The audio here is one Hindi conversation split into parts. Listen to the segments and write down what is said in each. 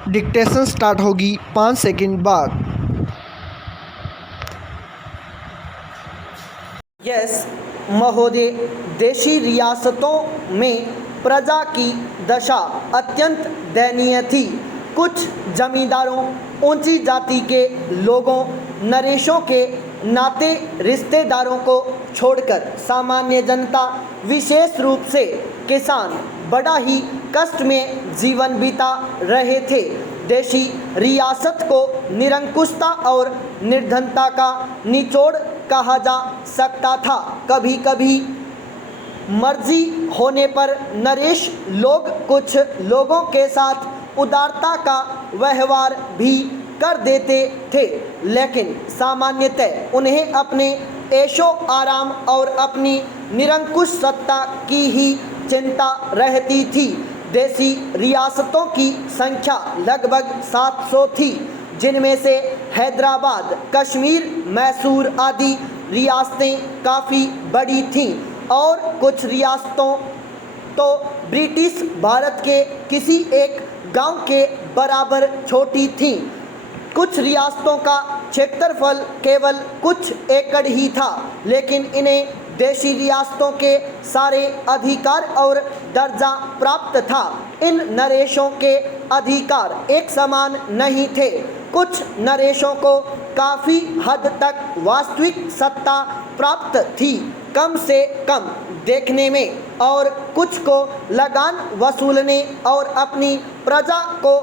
डिक्टेशन स्टार्ट होगी 5 सेकंड बाद। यस महोदय, देशी रियासतों में प्रजा की दशा अत्यंत दयनीय थी। कुछ जमींदारों, ऊंची जाति के लोगों, नरेशों के नाते रिश्तेदारों को छोड़कर सामान्य जनता, विशेष रूप से किसान, बड़ा ही कष्ट में जीवन बिता रहे थे। देशी रियासत को निरंकुशता और निर्धनता का निचोड़ कहा जा सकता था। कभी कभी मर्जी होने पर नरेश लोग कुछ लोगों के साथ उदारता का व्यवहार भी कर देते थे, लेकिन सामान्यतः उन्हें अपने ऐशो आराम और अपनी निरंकुश सत्ता की ही चिंता रहती थी। देशी रियासतों की संख्या लगभग 700 थी, जिनमें से हैदराबाद, कश्मीर, मैसूर आदि रियासतें काफ़ी बड़ी थीं और कुछ रियासतों तो ब्रिटिश भारत के किसी एक गांव के बराबर छोटी थीं। कुछ रियासतों का क्षेत्रफल केवल कुछ एकड़ ही था, लेकिन इन्हें देशी रियासतों के सारे अधिकार और दर्जा प्राप्त था। इन नरेशों के अधिकार एक समान नहीं थे। कुछ नरेशों को काफ़ी हद तक वास्तविक सत्ता प्राप्त थी, कम से कम देखने में, और कुछ को लगान वसूलने और अपनी प्रजा को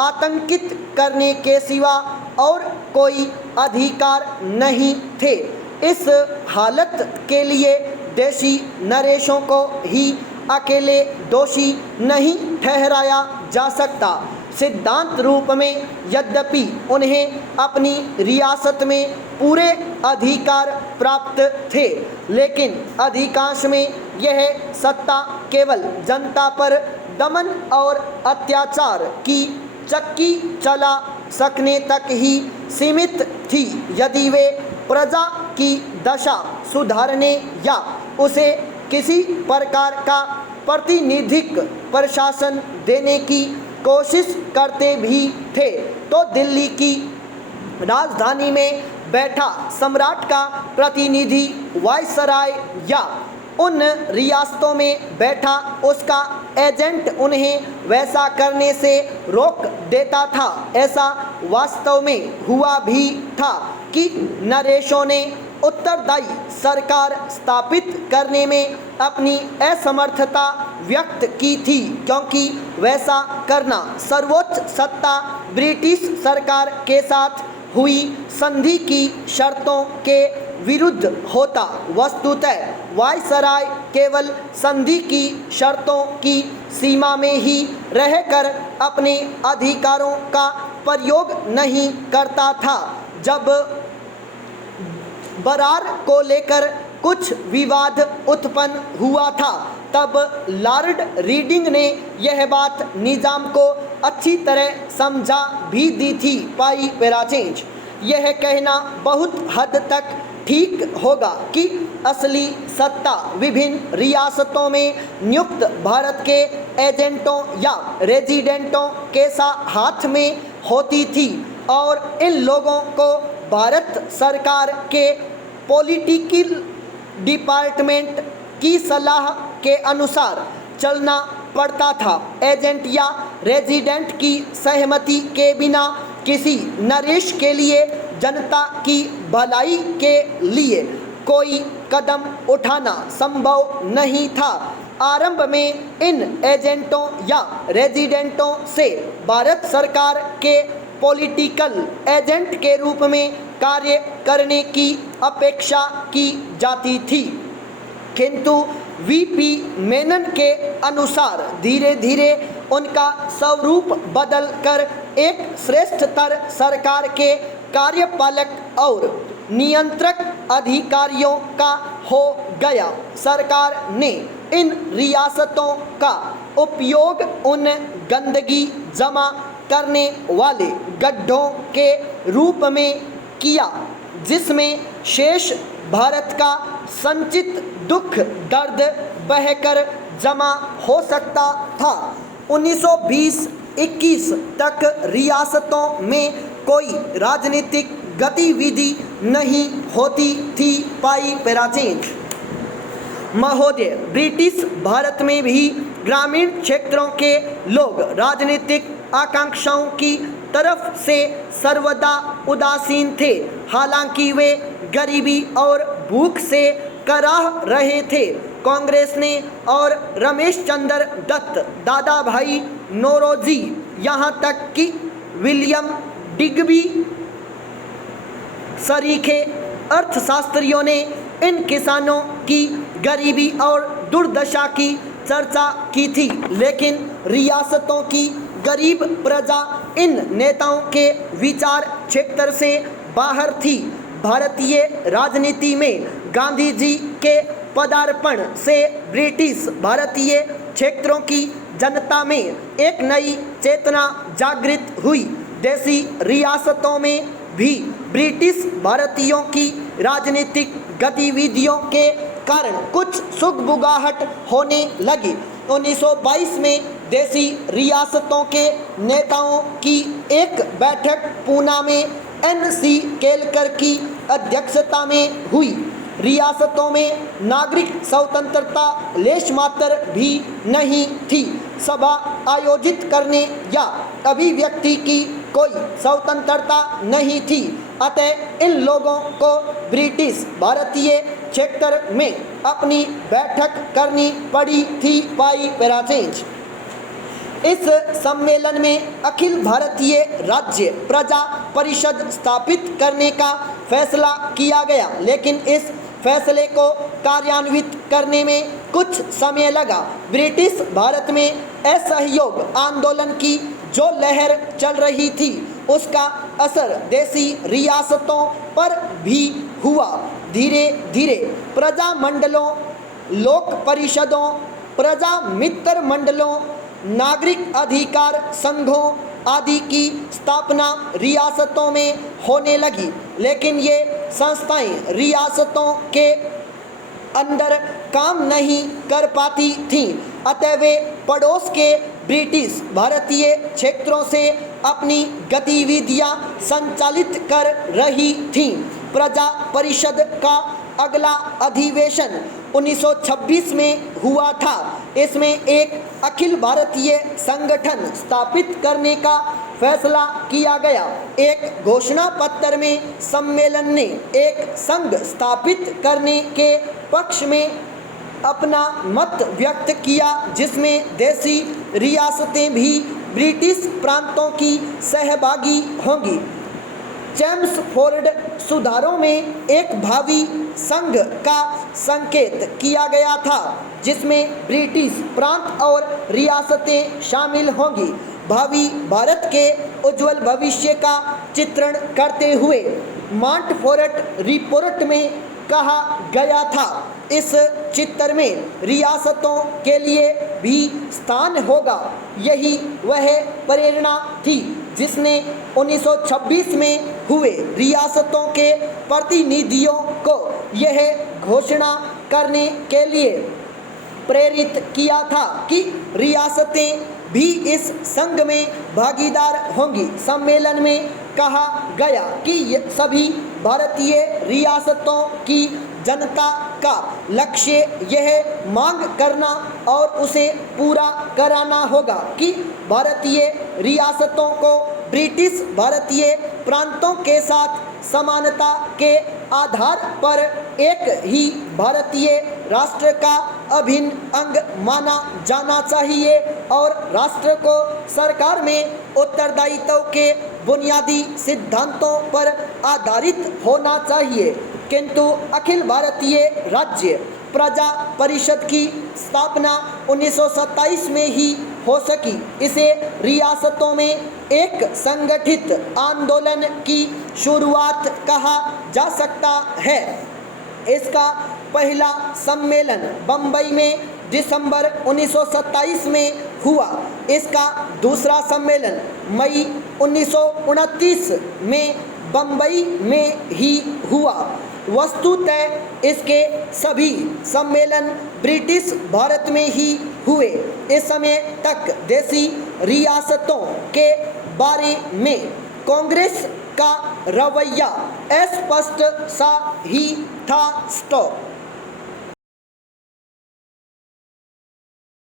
आतंकित करने के सिवा और कोई अधिकार नहीं थे। इस हालत के लिए देशी नरेशों को ही अकेले दोषी नहीं ठहराया जा सकता। सिद्धांत रूप में यद्यपि उन्हें अपनी रियासत में पूरे अधिकार प्राप्त थे, लेकिन अधिकांश में यह सत्ता केवल जनता पर दमन और अत्याचार की चक्की चला सकने तक ही सीमित थी। यदि वे प्रजा की दशा सुधारने या उसे किसी प्रकार का प्रातिनिधिक प्रशासन देने की कोशिश करते भी थे, तो दिल्ली की राजधानी में बैठा सम्राट का प्रतिनिधि वायसराय या उन रियासतों में बैठा उसका एजेंट उन्हें वैसा करने से रोक देता था। ऐसा वास्तव में हुआ भी था कि नरेशों ने उत्तरदायी सरकार स्थापित करने में अपनी असमर्थता व्यक्त की थी, क्योंकि वैसा करना सर्वोच्च सत्ता ब्रिटिश सरकार के साथ हुई संधि की शर्तों के विरुद्ध होता। वस्तुतः वायसराय केवल संधि की शर्तों की सीमा में ही रहकर अपने अधिकारों का प्रयोग नहीं करता था। जब बरार को लेकर कुछ विवाद उत्पन्न हुआ था, तब लॉर्ड रीडिंग ने यह बात निजाम को अच्छी तरह समझा भी दी थी। पाई पैराचेंज, यह कहना बहुत हद तक ठीक होगा कि असली सत्ता विभिन्न रियासतों में नियुक्त भारत के एजेंटों या रेजिडेंटों के हाथ में होती थी, और इन लोगों को भारत सरकार के पॉलिटिकल डिपार्टमेंट की सलाह के अनुसार चलना पड़ता था। एजेंट या रेजिडेंट की सहमति के बिना किसी नरेश के लिए जनता की भलाई के लिए कोई कदम उठाना संभव नहीं था। आरंभ में इन एजेंटों या रेजिडेंटों से भारत सरकार के पॉलिटिकल एजेंट के रूप में कार्य करने की अपेक्षा की जाती थी, किंतु वीपी मेनन के अनुसार धीरे धीरे उनका स्वरूप बदलकर एक श्रेष्ठतर सरकार के कार्यपालक और नियंत्रक अधिकारियों का हो गया। सरकार ने इन रियासतों का उपयोग उन गंदगी जमा करने वाले गड्ढों के रूप में किया जिसमें शेष भारत का संचित दुख दर्द बहकर जमा हो सकता था। 1920 2021 तक रियासतों में कोई राजनीतिक गतिविधि नहीं होती थी। पाई पैराचेंज महोदय, ब्रिटिश भारत में भी ग्रामीण क्षेत्रों के लोग राजनीतिक आकांक्षाओं की तरफ से सर्वदा उदासीन थे। हालांकि वे गरीबी और भूख से कराह रहे थे। कांग्रेस ने और रमेश चंद्र दत्त, दादा भाई नौरोजी, यहाँ तक कि विलियम डिग्बी सरीखे अर्थशास्त्रियों ने इन किसानों की गरीबी और दुर्दशा की चर्चा की थी। लेकिन रियासतों की गरीब प्रजा इन नेताओं के विचार क्षेत्र से बाहर थी। भारतीय राजनीति में गांधी जी के पदार्पण से ब्रिटिश भारतीय क्षेत्रों की जनता में एक नई चेतना जागृत हुई। देसी रियासतों में भी ब्रिटिश भारतीयों की राजनीतिक गतिविधियों के कारण कुछ सुगबुगाहट होने लगी। 1922 में देसी रियासतों के नेताओं की एक बैठक पूना में NC केलकर की अध्यक्षता में हुई। रियासतों में नागरिक स्वतंत्रता लेशमात्र भी नहीं थी। सभा आयोजित करने या अभिव्यक्ति की कोई स्वतंत्रता नहीं थी। अतः इन लोगों को ब्रिटिश भारतीय क्षेत्र में अपनी बैठक करनी पड़ी थी। पाई पैराचेंज इस सम्मेलन में अखिल भारतीय राज्य प्रजा परिषद स्थापित करने का फैसला किया गया, लेकिन इस फैसले को कार्यान्वित करने में कुछ समय लगा। ब्रिटिश भारत में असहयोग आंदोलन की जो लहर चल रही थी, उसका असर देसी रियासतों पर भी हुआ। धीरे धीरे प्रजा मंडलों, लोक परिषदों, प्रजा मित्र मंडलों, नागरिक अधिकार संघों आदि की स्थापना रियासतों में होने लगी। लेकिन ये संस्थाएं रियासतों के अंदर काम नहीं कर पाती थीं। अतः वे पड़ोस के ब्रिटिश भारतीय क्षेत्रों से अपनी गतिविधियां संचालित कर रही थीं। प्रजा परिषद का अगला अधिवेशन 1926 में हुआ था। इसमें एक अखिल भारतीय संगठन स्थापित करने का फैसला किया गया। एक घोषणा पत्र में सम्मेलन ने एक संघ स्थापित करने के पक्ष में अपना मत व्यक्त किया, जिसमें देसी रियासतें भी ब्रिटिश प्रांतों की सहभागी होंगी। चेम्सफोर्ड सुधारों में एक भावी संघ का संकेत किया गया था, जिसमें ब्रिटिश प्रांत और रियासतें शामिल होंगी। भावी भारत के उज्जवल भविष्य का चित्रण करते हुए मॉन्टफोर्ट रिपोर्ट में कहा गया था, इस चित्र में रियासतों के लिए भी स्थान होगा। यही वह प्रेरणा थी जिसने 1926 में हुए रियासतों के प्रतिनिधियों को यह घोषणा करने के लिए प्रेरित किया था कि रियासतें भी इस संघ में भागीदार होंगी। सम्मेलन में कहा गया कि सभी भारतीय रियासतों की जनता का लक्ष्य यह मांग करना और उसे पूरा कराना होगा कि भारतीय रियासतों को ब्रिटिश भारतीय प्रांतों के साथ समानता के आधार पर एक ही भारतीय राष्ट्र का अभिन्न अंग माना जाना चाहिए और राष्ट्र को सरकार में उत्तरदायित्व के बुनियादी सिद्धांतों पर आधारित होना चाहिए। किंतु अखिल भारतीय राज्य प्रजा परिषद की स्थापना 1927 में ही हो सकी। इसे रियासतों में एक संगठित आंदोलन की शुरुआत कहा जा सकता है। इसका पहला सम्मेलन बम्बई में दिसंबर 1927 में हुआ। इसका दूसरा सम्मेलन मई 1929 में बम्बई में ही हुआ। वस्तुतः इसके सभी सम्मेलन ब्रिटिश भारत में ही हुए। इस समय तक देशी रियासतों के बारे में कांग्रेस का रवैया अस्पष्ट सा ही था। स्टॉप।